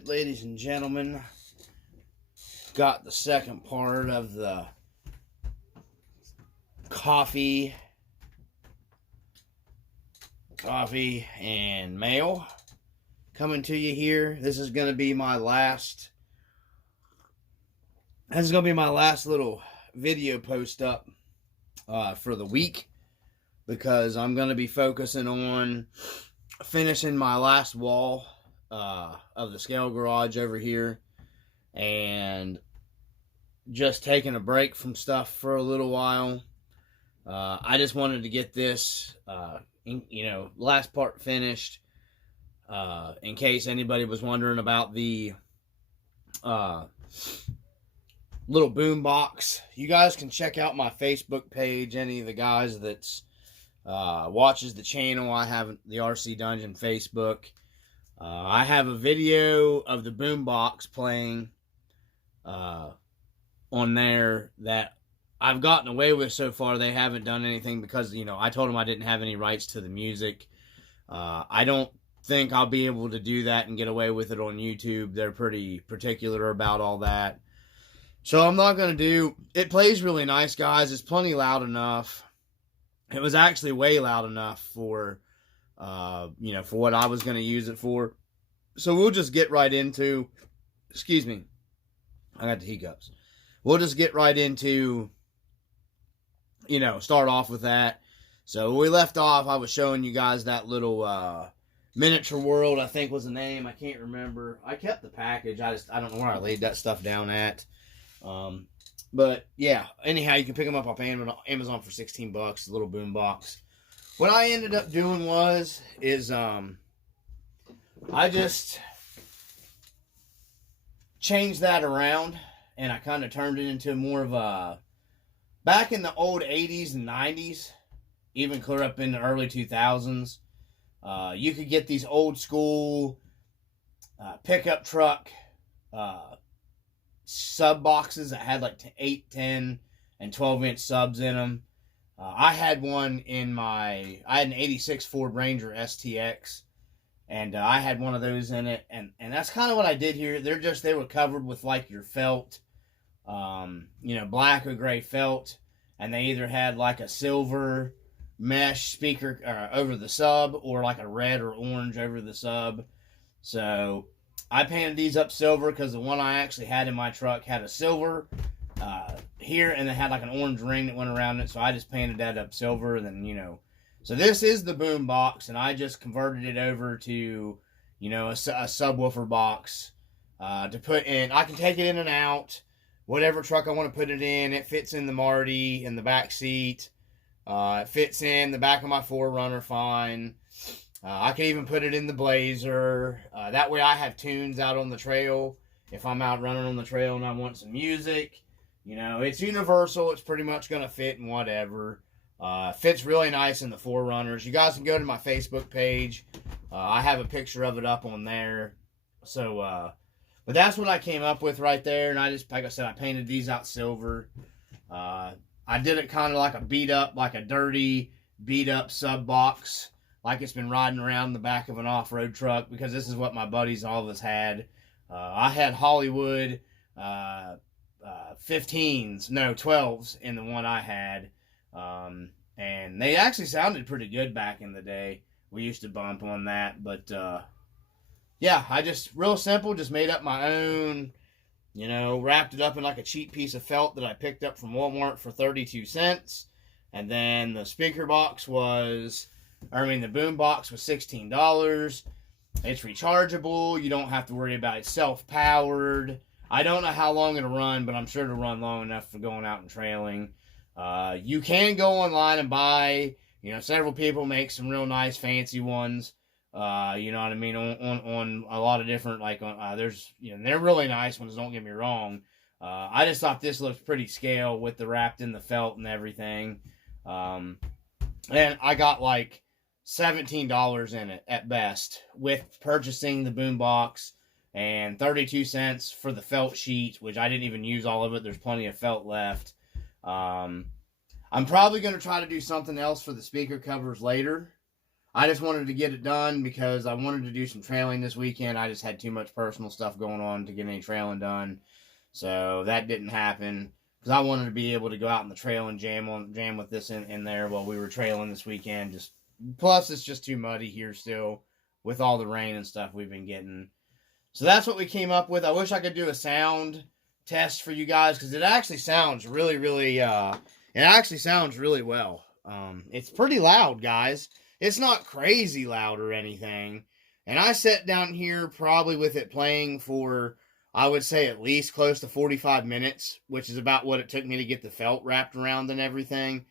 Alright, ladies and gentlemen, got the second part of the coffee and mail coming to you here. This is going to be my last little video post up for the week, because I'm going to be focusing on finishing my last wall of the scale garage over here, and just taking a break from stuff for a little while. I just wanted to get this, last part finished, in case anybody was wondering about the little boom box. You guys can check out my Facebook page. Any of the guys that's watches the channel, I have the RC Dungeon Facebook. I have a video of the boombox playing on there that I've gotten away with so far. They haven't done anything because, I told them I didn't have any rights to the music. I don't think I'll be able to do that and get away with it on YouTube. They're pretty particular about all that. So I'm not going to do... It plays really nice, guys. It's plenty loud enough. It was actually way loud enough for... for what I was going to use it for. So we'll just get right into, excuse me, I got the hiccups. We'll just get right into, start off with that. So when we left off, I was showing you guys that little miniature world, I think was the name. I can't remember. I kept the package. I don't know where I laid that stuff down at. But yeah, anyhow, you can pick them up off Amazon for $16, a little boom box. What I ended up doing is I just changed that around, and I kind of turned it into more of a, back in the old 80s and 90s, even clear up in the early 2000s, you could get these old school pickup truck sub boxes that had like 8, 10, and 12-inch subs in them. I had one I had an 86 Ford Ranger STX, and I had one of those in it, and that's kind of what I did here. They were covered with like your felt, black or gray felt, and they either had like a silver mesh speaker over the sub, or like a red or orange over the sub. So I painted these up silver because the one I actually had in my truck had a silver here, and it had like an orange ring that went around it, so I just painted that up silver. And then, so this is the boom box, and I just converted it over to, a subwoofer box to put in. I can take it in and out, whatever truck I want to put it in. It fits in the Marty in the back seat. It fits in the back of my 4Runner fine. I can even put it in the Blazer. That way I have tunes out on the trail if I'm out running on the trail and I want some music. It's universal. It's pretty much going to fit in whatever. Fits really nice in the 4Runners. You guys can go to my Facebook page. I have a picture of it up on there. So, but that's what I came up with right there. And I just, like I said, I painted these out silver. I did it kind of like a beat up, like a dirty, beat up sub box, like it's been riding around the back of an off-road truck, because this is what my buddies all of us had. I had Hollywood 12s in the one I had. And they actually sounded pretty good back in the day. We used to bump on that. But, yeah, I just, real simple, just made up my own, wrapped it up in like a cheap piece of felt that I picked up from Walmart for 32 cents. And then the speaker box the boom box was $16. It's rechargeable. You don't have to worry about it. Self-powered. I don't know how long it'll run, but I'm sure it'll run long enough for going out and trailing. You can go online and buy, several people make some real nice fancy ones. You know what I mean? On a lot of different, there's, they're really nice ones, don't get me wrong. I just thought this looked pretty scale with the wrapped in the felt and everything. And I got like $17 in it at best with purchasing the boombox, and 32 cents for the felt sheet, which I didn't even use all of it. There's plenty of felt left. I'm probably going to try to do something else for the speaker covers later. I just wanted to get it done because I wanted to do some trailing this weekend. I just had too much personal stuff going on to get any trailing done. So that didn't happen because I wanted to be able to go out in the trail and jam with this in there while we were trailing this weekend. Just plus it's just too muddy here still with all the rain and stuff we've been getting. So that's what we came up with. I wish I could do a sound test for you guys because it actually sounds really well. It's pretty loud, guys. It's not crazy loud or anything. And I sat down here probably with it playing for, I would say, at least close to 45 minutes, which is about what it took me to get the felt wrapped around and everything.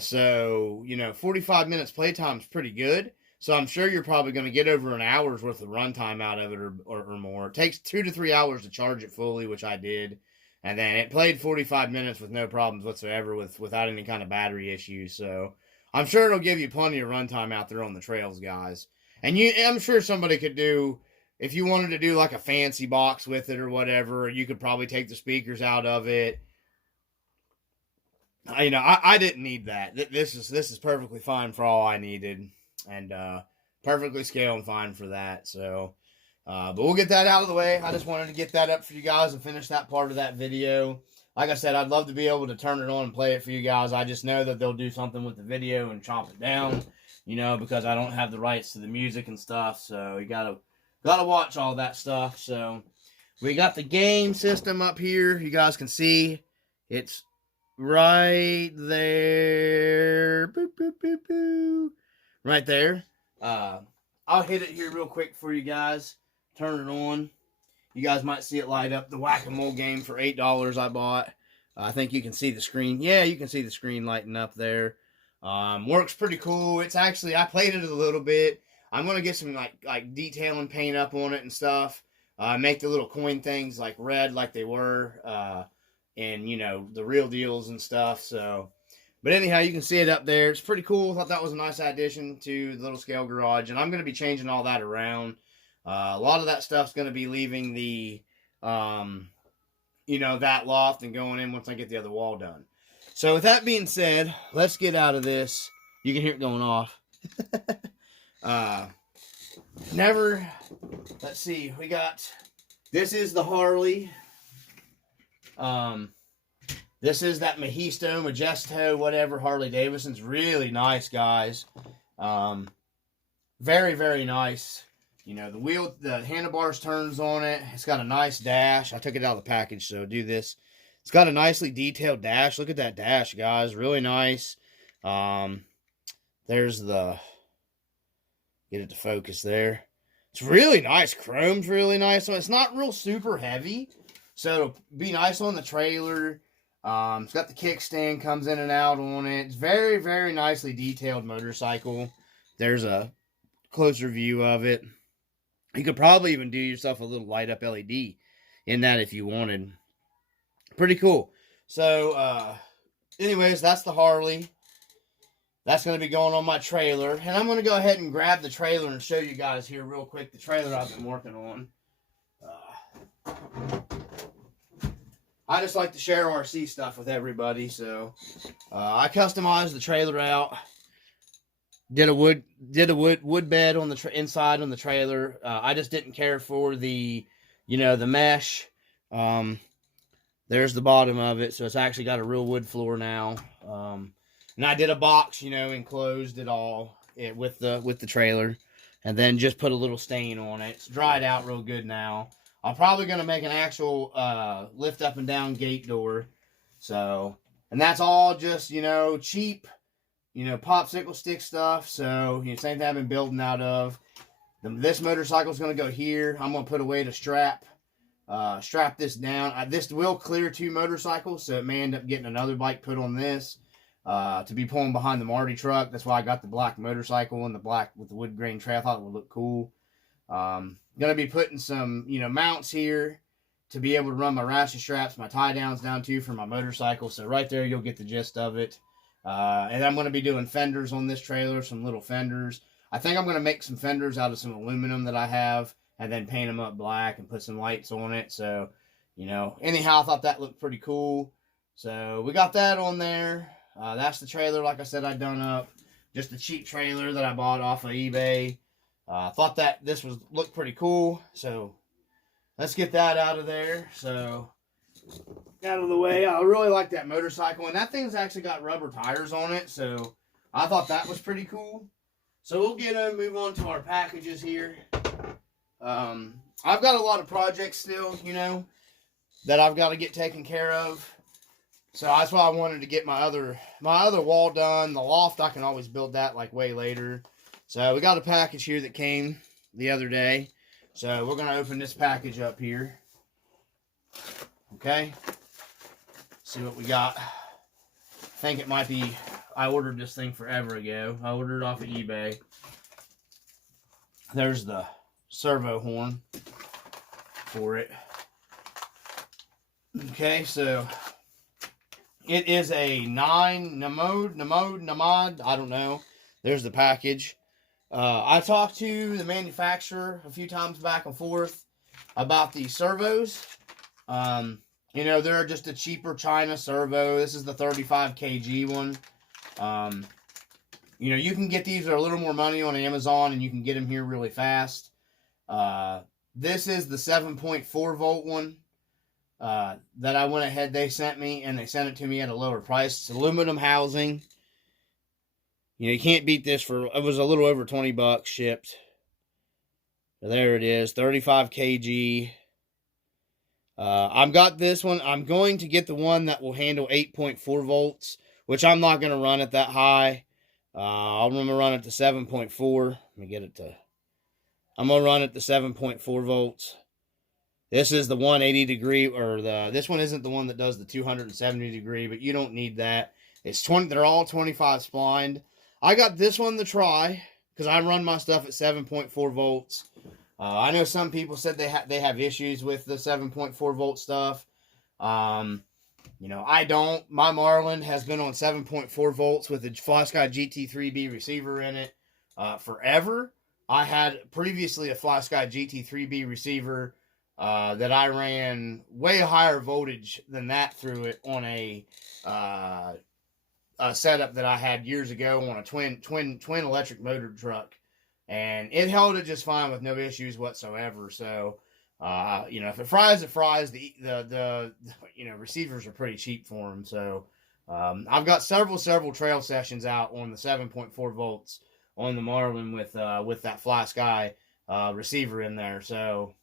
So, 45 minutes playtime is pretty good. So I'm sure you're probably going to get over an hour's worth of runtime out of it or more. It takes 2 to 3 hours to charge it fully, which I did. And then it played 45 minutes with no problems whatsoever without any kind of battery issues. So I'm sure it'll give you plenty of runtime out there on the trails, guys. And I'm sure somebody could do, if you wanted to do like a fancy box with it or whatever, you could probably take the speakers out of it. I didn't need that. This is perfectly fine for all I needed, and perfectly scale and fine for that. So, but we'll get that out of the way. I just wanted to get that up for you guys and finish that part of that video. Like I said, I'd love to be able to turn it on and play it for you guys. I just know that they'll do something with the video and chop it down, because I don't have the rights to the music and stuff. So you gotta watch all that stuff. So we got the game system up here. You guys can see it's right there. Boop, boop, boop, boop. Right there. I'll hit it here real quick for you guys. Turn it on. You guys might see it light up. The whack-a-mole game for $8 I bought. I think you can see the screen. Yeah, you can see the screen lighting up there. Works pretty cool. It's actually, I played it a little bit. I'm going to get some like detail and paint up on it and stuff. Make the little coin things like red like they were. And, the real deals and stuff. So, but anyhow, you can see it up there. It's pretty cool. Thought that was a nice addition to the little scale garage. And I'm going to be changing all that around. A lot of that stuff's going to be leaving the, that loft and going in once I get the other wall done. So with that being said, let's get out of this. You can hear it going off. Let's see. This is the Harley. This is that Majesto, whatever, Harley Davidson's. Really nice, guys. Very, very nice. The handlebars turns on it. It's got a nice dash. I took it out of the package, so do this. It's got a nicely detailed dash. Look at that dash, guys. Really nice. There's get it to focus there. It's really nice. Chrome's really nice. So it's not real super heavy. So it'll be nice on the trailer. It's got the kickstand, comes in and out on it. It's very, very nicely detailed motorcycle. There's a closer view of it. You could probably even do yourself a little light up LED in that if you wanted. Pretty cool. So, anyways, that's the Harley. That's going to be going on my trailer. And I'm going to go ahead and grab the trailer and show you guys here real quick the trailer I've been working on. I just like to share RC stuff with everybody, so I customized the trailer out. Did a wood bed on the inside on the trailer. I just didn't care for the the mesh. There's the bottom of it, so it's actually got a real wood floor now. And I did a box, enclosed it all with the trailer, and then just put a little stain on it. It's dried out real good now. I'm probably going to make an actual lift up and down gate door. So, and that's all just, cheap, popsicle stick stuff. So, same thing I've been building out of. This motorcycle is going to go here. I'm going to put a way to strap this down. This will clear 2 motorcycles, so it may end up getting another bike put on this to be pulling behind the Marty truck. That's why I got the black motorcycle and the black with the wood grain tray. I thought it would look cool. Going to be putting some, mounts here to be able to run my ratchet straps, my tie downs down to for my motorcycle. So right there, you'll get the gist of it. And I'm going to be doing fenders on this trailer, some little fenders. I think I'm going to make some fenders out of some aluminum that I have and then paint them up black and put some lights on it. So, anyhow, I thought that looked pretty cool. So we got that on there. That's the trailer, like I said, I done up. just a cheap trailer that I bought off of eBay. Thought that this looked pretty cool, so let's get that out of there. So, out of the way. I really like that motorcycle, and that thing's actually got rubber tires on it, so I thought that was pretty cool. So we'll move on to our packages here. I've got a lot of projects still, you know, that I've got to get taken care of. So that's why I wanted to get my other wall done. The loft, I can always build that like way later. So we got a package here that came the other day. So we're going to open this package up here. Okay. See what we got. I think it might be, I ordered this thing forever ago. I ordered it off of eBay. There's the servo horn for it. Okay, so it is a Namod, I don't know. There's the package. I talked to the manufacturer a few times back and forth about these servos. You know, they're just a cheaper China servo. This is the 35 kg one. You know, you can get these for a little more money on Amazon, and you can get them here really fast. This is the 7.4 volt one that I went ahead, they sent me, and they sent it to me at a lower price. It's aluminum housing. You know, you can't beat this for, it was a little over 20 bucks shipped. So there it is, 35 kg. I've got this one. I'm going to get the one that will handle 8.4 volts, which I'm not going to run it that high. I'm going to run it to 7.4. Let me get it to, I'm going to run it to 7.4 volts. This is the 180 degree, or this one isn't the one that does the 270 degree, but you don't need that. It's 20, they're all 25 splined. I got this one to try, because I run my stuff at 7.4 volts. I know some people said they have issues with the 7.4 volt stuff. You know, I don't. My Marlin has been on 7.4 volts with a FlySky GT3B receiver in it forever. I had previously a FlySky GT3B receiver that I ran way higher voltage than that through it on a setup that I had years ago on a twin electric motor truck. And it held it just fine with no issues whatsoever. So, you know, if it fries, it fries. The you know, receivers are pretty cheap for them. So, I've got several trail sessions out on the 7.4 volts on the Marlin with that FlySky receiver in there. So,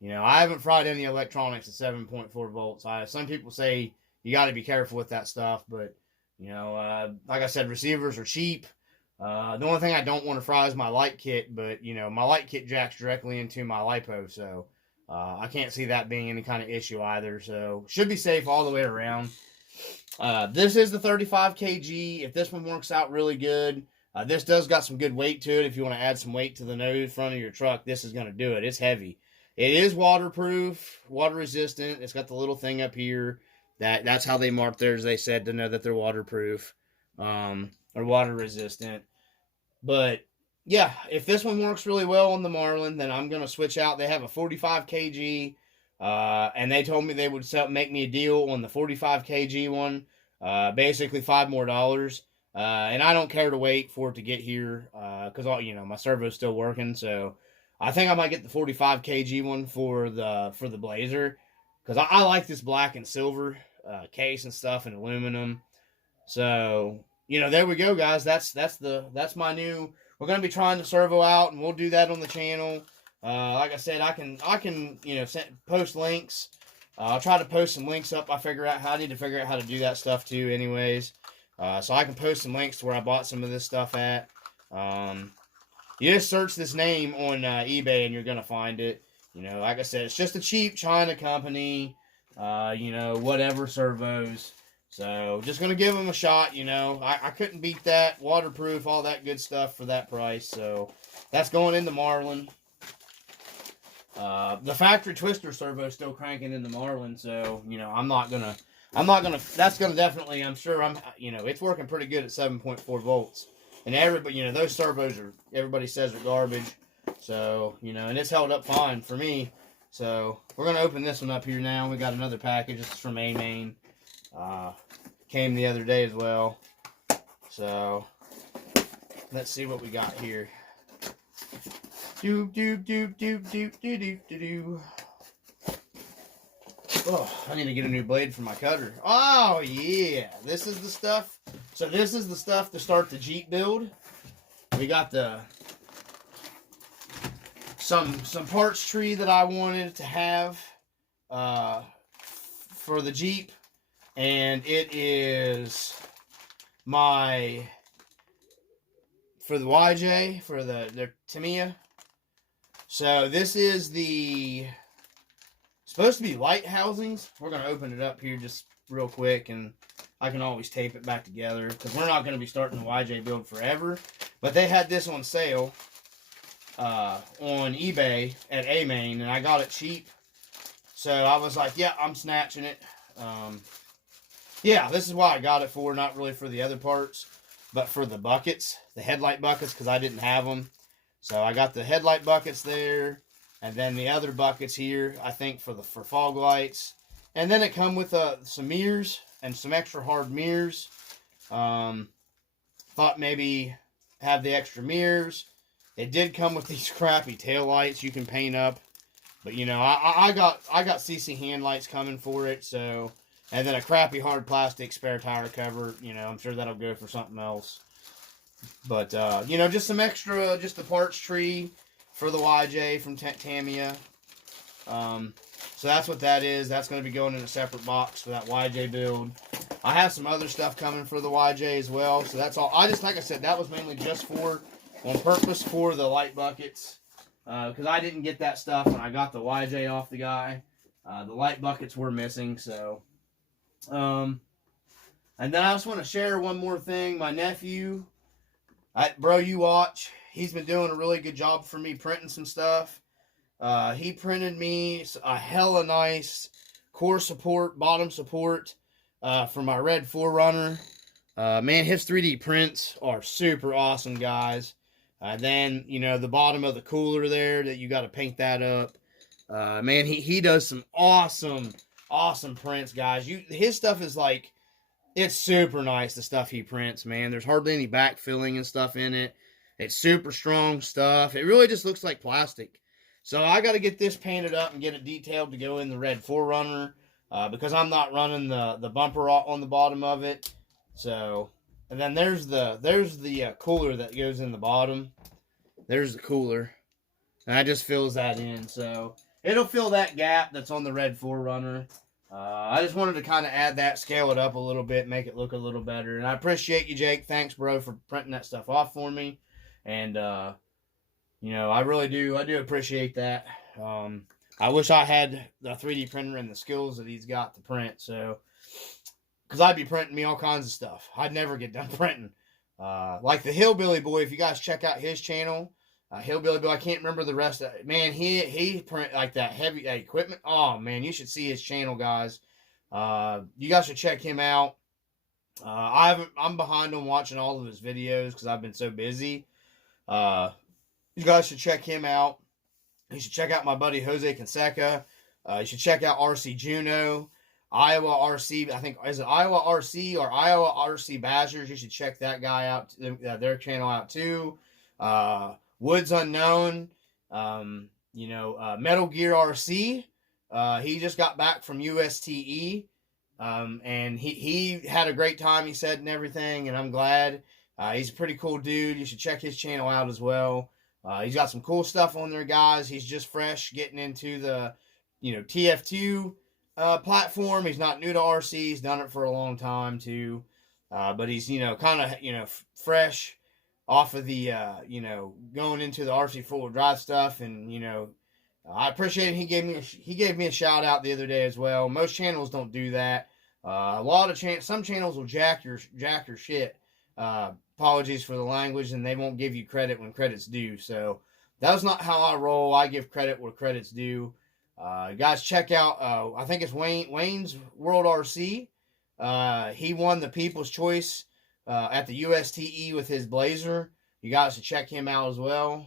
you know, I haven't fried any electronics at 7.4 volts. Some people say you got to be careful with that stuff, but you know, like I said, receivers are cheap. The only thing I don't want to fry is my light kit, but, you know, my light kit jacks directly into my LiPo, so I can't see that being any kind of issue either, so should be safe all the way around. This is the 35 kg. If this one works out really good, this does got some good weight to it. If you want to add some weight to the nose front of your truck, this is going to do it. It's heavy. It is waterproof, water resistant. It's got the little thing up here. That's how they mark theirs, they said, to know that they're waterproof or water resistant. But yeah, if this one works really well on the Marlin, then I'm going to switch out. They have a 45 kg, and they told me they would make me a deal on the 45 kg one, basically $5 more. And I don't care to wait for it to get here, because, you know, my servo's still working. So I think I might get the 45 kg one for the Blazer, because I like this black and silver case and stuff, and aluminum. So, you know, there we go, guys. That's my new. We're gonna be trying the servo out, and we'll do that on the channel. Like I said, I can you know post links. I'll try to post some links up. I need to figure out how to do that stuff too. Anyways, so I can post some links to where I bought some of this stuff at. You just search this name on eBay, and you're gonna find it. You know, like I said, it's just a cheap China company. You know, whatever servos. So, just going to give them a shot, you know. I couldn't beat that. Waterproof, all that good stuff for that price. So, that's going in the Marlin. The factory twister servo is still cranking in the Marlin. So, you know, that's going to definitely, I'm sure, you know, it's working pretty good at 7.4 volts. And everybody, you know, those servos everybody says are garbage. So, you know, and it's held up fine for me. So, we're going to open this one up here now. We got another package. This is from A-Main. Came the other day as well. So, Let's see what we got here. Doop, doop, doop, doop, doop, doop, doop, doop, doop. Oh, I need to get a new blade for my cutter. Oh, yeah. This is the stuff. So this is the stuff to start the Jeep build. We got the some parts tree that I wanted to have for the Jeep. And it is my, for the YJ, for the Tamiya. So this is the, supposed to be light housings. We're going to open it up here just real quick, and I can always tape it back together because we're not going to be starting the YJ build forever. But they had this on sale on eBay at A-Main, and I got it cheap. So I was like, yeah, I'm snatching it. Yeah, this is why I got it for, not really for the other parts, but for the buckets, the headlight buckets, because I didn't have them. So I got the headlight buckets there, and then the other buckets here, I think, for fog lights. And then it come with some mirrors and some extra hard mirrors. Thought maybe have the extra mirrors. It did come with these crappy tail lights you can paint up, but you know, I got CC hand lights coming for it, so. And then a crappy hard plastic spare tire cover. You know, I'm sure that'll go for something else. But, you know, just some extra, just the parts tree for the YJ from Tamiya. So that's what that is. That's going to be going in a separate box for that YJ build. I have some other stuff coming for the YJ as well. So that's all. I just, like I said, that was mainly just for, on purpose for the light buckets. Because I didn't get that stuff when I got the YJ off the guy. The light buckets were missing, so. And then I just want to share one more thing. My nephew, bro, you watch. He's been doing a really good job for me printing some stuff. He printed me a hella nice core support, bottom support for my red 4Runner. Man, his 3D prints are super awesome, guys. Then, you know, the bottom of the cooler there that you got to paint that up. Man, he does some awesome prints, guys. His stuff is like, it's super nice, the stuff he prints, man. There's hardly any backfilling and stuff in it. It's super strong stuff. It really just looks like plastic. So I got to get this painted up and get it detailed to go in the red 4Runner because I'm not running the bumper on the bottom of it. So, and then there's the cooler that goes in the bottom. There's the cooler. And that just fills that in. So it'll fill that gap that's on the red 4Runner. I just wanted to kind of add that, scale it up a little bit, make it look a little better. And I appreciate you, Jake. Thanks, bro, for printing that stuff off for me. And, you know, I really do. I do appreciate that. I wish I had the 3D printer and the skills that he's got to print. So, because I'd be printing me all kinds of stuff. I'd never get done printing. Like the Hillbilly Boy, if you guys check out his channel, Hillbilly Bill, I can't remember the rest of it. Man, he print like that heavy equipment. Oh, man, you should see his channel, guys. You guys should check him out. I'm behind on watching all of his videos because I've been so busy. You guys should check him out. You should check out my buddy Jose Canseca. You should check out RC Juno. Iowa RC, I think, is it Iowa RC or Iowa RC Badgers? You should check that guy out, their channel out too. Woods Unknown, you know, Metal Gear RC. He just got back from USTE, and he had a great time, he said, and everything, and I'm glad. He's a pretty cool dude. You should check his channel out as well. He's got some cool stuff on there, guys. He's just fresh getting into the, you know, TF2 platform. He's not new to RC. He's done it for a long time, too. But he's, you know, kind of, you know, fresh off of the, you know, going into the RC four-wheel drive stuff. And, you know, I appreciate it. He gave me a shout out the other day as well. Most channels don't do that. A lot of some channels will jack your shit. Apologies for the language, and they won't give you credit when credit's due. So that's not how I roll. I give credit where credit's due. Guys, check out, I think it's Wayne's World RC. He won the People's Choice at the USTE with his Blazer. You guys should check him out as well.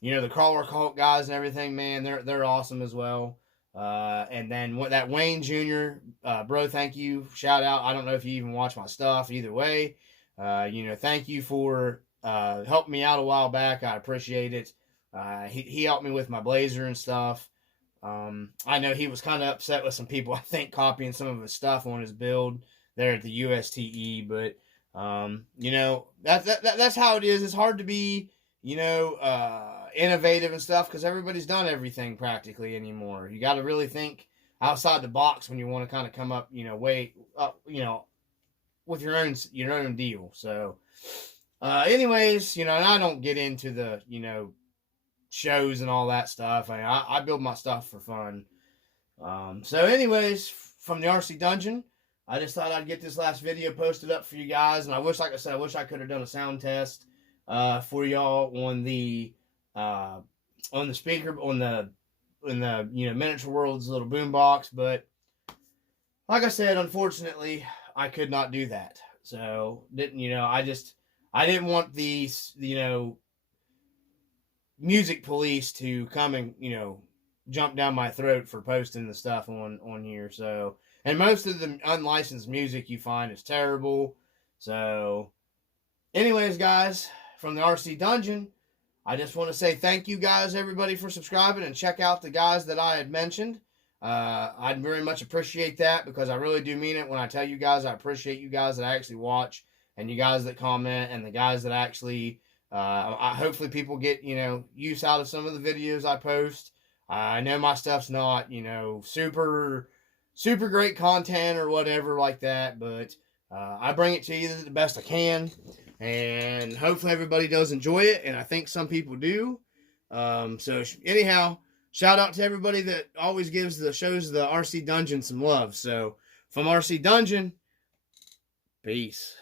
You know, the Crawler Cult guys and everything, man, they're awesome as well. And then that Wayne Jr., bro, thank you. Shout out. I don't know if you even watch my stuff. Either way, you know, thank you for helped me out a while back. I appreciate it. He helped me with my blazer and stuff. I know he was kind of upset with some people, I think, copying some of his stuff on his build there at the USTE, but that's how it is. It's hard to be, innovative and stuff because everybody's done everything practically anymore. You got to really think outside the box when you want to kind of come up, way up, with your own deal. So, anyways, and I don't get into the, shows and all that stuff. I build my stuff for fun. So anyways, from the RC Dungeon, I just thought I'd get this last video posted up for you guys. And I wish, like I said, I could have done a sound test for y'all on the speaker, in the Miniature World's little boombox. But like I said, unfortunately, I could not do that. So I didn't want these, music police to come and jump down my throat for posting the stuff on here. So, and most of the unlicensed music you find is terrible. So anyways, guys, from the RC Dungeon, I just want to say thank you guys, everybody, for subscribing, and check out the guys that I had mentioned. I'd very much appreciate that because I really do mean it when I tell you guys. I appreciate you guys that actually watch, and you guys that comment, and the guys that actually hopefully people get, use out of some of the videos I post. I know my stuff's not, super great content or whatever like that, but I bring it to you the best I can, and hopefully everybody does enjoy it, and I think some people do. So anyhow, shout out to everybody that always shows the RC Dungeon some love. So from RC Dungeon, peace.